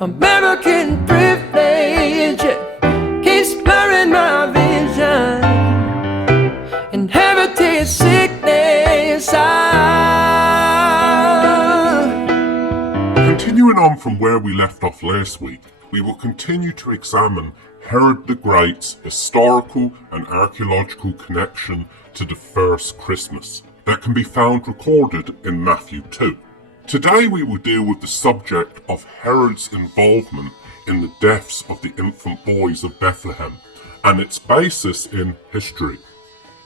American privilege keeps blurring my vision. Inherited sickness. Continuing on from where we left off last week, we will continue to examine Herod the Great's historical and archaeological connection to the first Christmas that can be found recorded in Matthew 2. Today we will deal with the subject of Herod's involvement in the deaths of the infant boys of Bethlehem and its basis in history.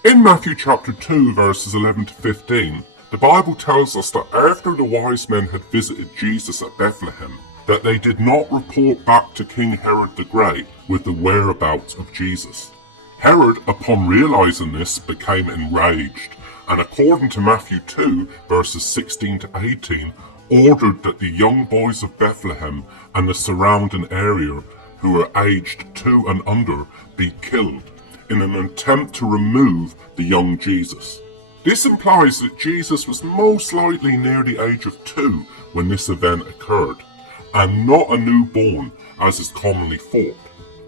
In Matthew chapter 2 verses 11 to 15, the Bible tells us that after the wise men had visited Jesus at Bethlehem, that they did not report back to King Herod the Great with the whereabouts of Jesus. Herod, upon realizing this, became enraged, and according to Matthew 2 verses 16 to 18, ordered that the young boys of Bethlehem and the surrounding area who were aged 2 and under be killed in an attempt to remove the young Jesus. This implies that Jesus was most likely near the age of 2 when this event occurred, and not a newborn as is commonly thought.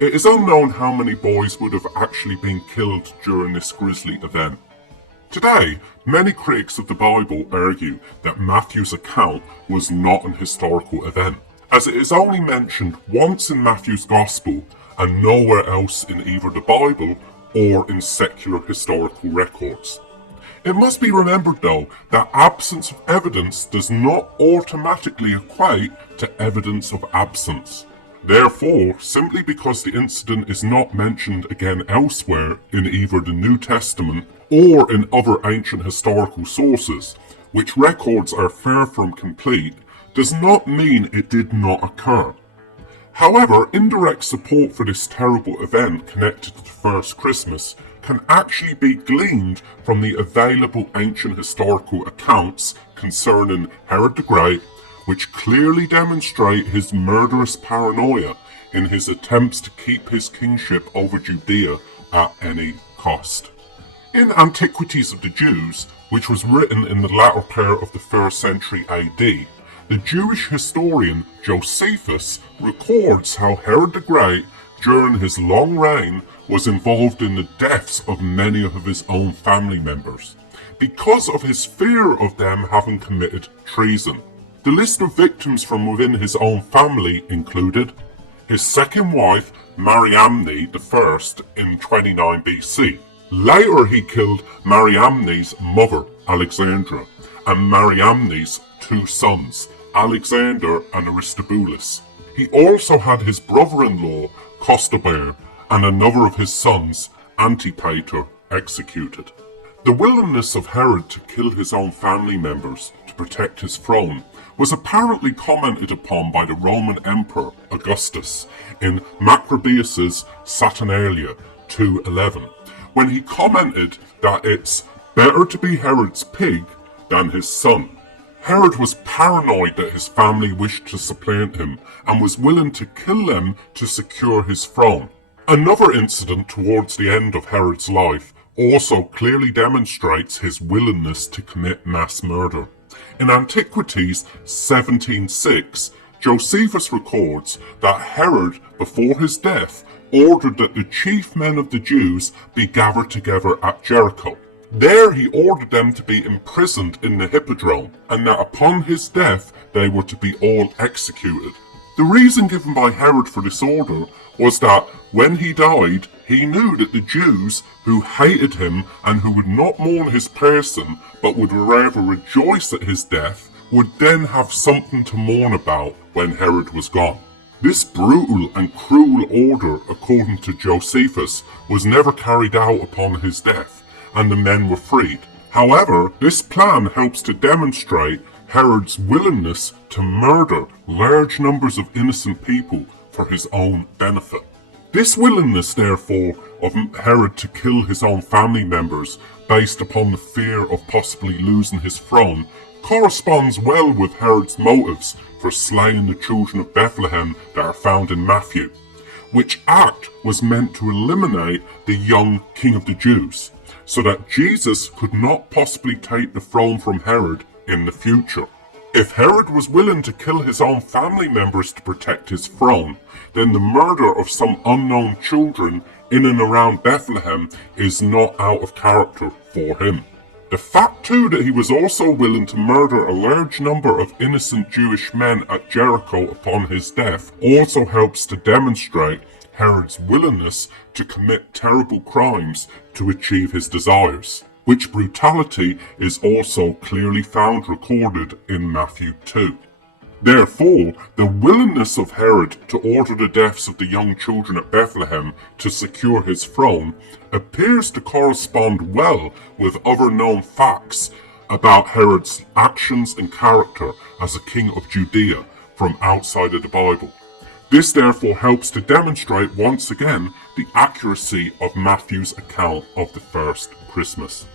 It is unknown how many boys would have actually been killed during this grisly event. Today, many critics of the Bible argue that Matthew's account was not an historical event, as it is only mentioned once in Matthew's Gospel and nowhere else in either the Bible or in secular historical records. It must be remembered though that absence of evidence does not automatically equate to evidence of absence. Therefore, simply because the incident is not mentioned again elsewhere in either the New Testament or in other ancient historical sources, which records are far from complete, does not mean it did not occur. However, indirect support for this terrible event connected to the first Christmas can actually be gleaned from the available ancient historical accounts concerning Herod the Great, which clearly demonstrate his murderous paranoia in his attempts to keep his kingship over Judea at any cost. In Antiquities of the Jews, which was written in the latter part of the 1st century AD, the Jewish historian Josephus records how Herod the Great, during his long reign, was involved in the deaths of many of his own family members, because of his fear of them having committed treason. The list of victims from within his own family included his second wife, Mariamne I, in 29 BC. Later he killed Mariamne's mother, Alexandra, and Mariamne's 2 sons, Alexander and Aristobulus. He also had his brother-in-law, Costobar, and another of his sons, Antipater, executed. The willingness of Herod to kill his own family members to protect his throne was apparently commented upon by the Roman Emperor Augustus in Macrobius's Saturnalia 2:11, when he commented that it's better to be Herod's pig than his son. Herod was paranoid that his family wished to supplant him and was willing to kill them to secure his throne. Another incident towards the end of Herod's life also clearly demonstrates his willingness to commit mass murder. In Antiquities 17:6, Josephus records that Herod, before his death, ordered that the chief men of the Jews be gathered together at Jericho. There he ordered them to be imprisoned in the Hippodrome, and that upon his death they were to be all executed. The reason given by Herod for this order was that when he died, he knew that the Jews who hated him and who would not mourn his person but would rather rejoice at his death would then have something to mourn about when Herod was gone. This brutal and cruel order, according to Josephus, was never carried out upon his death, and the men were freed. However, this plan helps to demonstrate Herod's willingness to murder large numbers of innocent people for his own benefit. This willingness, therefore, of Herod to kill his own family members based upon the fear of possibly losing his throne corresponds well with Herod's motives for slaying the children of Bethlehem that are found in Matthew, which act was meant to eliminate the young king of the Jews, so that Jesus could not possibly take the throne from Herod in the future. If Herod was willing to kill his own family members to protect his throne, then the murder of some unknown children in and around Bethlehem is not out of character for him. The fact too that he was also willing to murder a large number of innocent Jewish men at Jericho upon his death also helps to demonstrate Herod's willingness to commit terrible crimes to achieve his desires, which brutality is also clearly found recorded in Matthew 2. Therefore, the willingness of Herod to order the deaths of the young children at Bethlehem to secure his throne appears to correspond well with other known facts about Herod's actions and character as a king of Judea from outside of the Bible. This therefore helps to demonstrate once again the accuracy of Matthew's account of the first Christmas.